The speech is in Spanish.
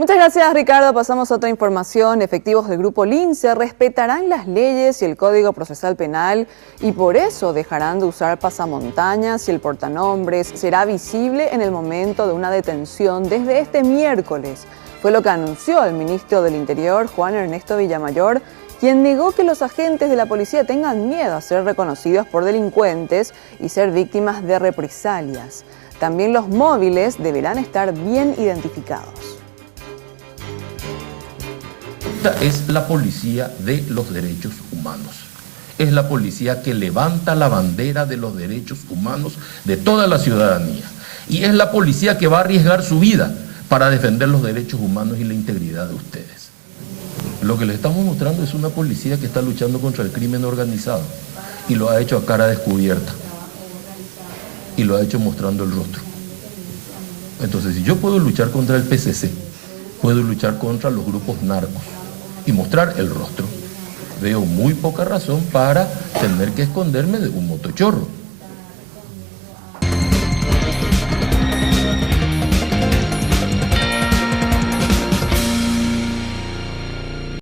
Muchas gracias, Ricardo. Pasamos a otra información. Efectivos del Grupo Lince respetarán las leyes y el Código Procesal Penal y por eso dejarán de usar pasamontañas y el portanombres será visible en el momento de una detención desde este miércoles. Fue lo que anunció el ministro del Interior, Juan Ernesto Villamayor, quien negó que los agentes de la policía tengan miedo a ser reconocidos por delincuentes y ser víctimas de represalias. También los móviles deberán estar bien identificados. Esta es la policía de los derechos humanos. Es la policía que levanta la bandera de los derechos humanos de toda la ciudadanía. Y es la policía que va a arriesgar su vida para defender los derechos humanos y la integridad de ustedes. Lo que les estamos mostrando es una policía que está luchando contra el crimen organizado y lo ha hecho a cara descubierta y lo ha hecho mostrando el rostro. Entonces, si yo puedo luchar contra el PCC, puedo luchar contra los grupos narcos y mostrar el rostro, veo muy poca razón para tener que esconderme de un motochorro.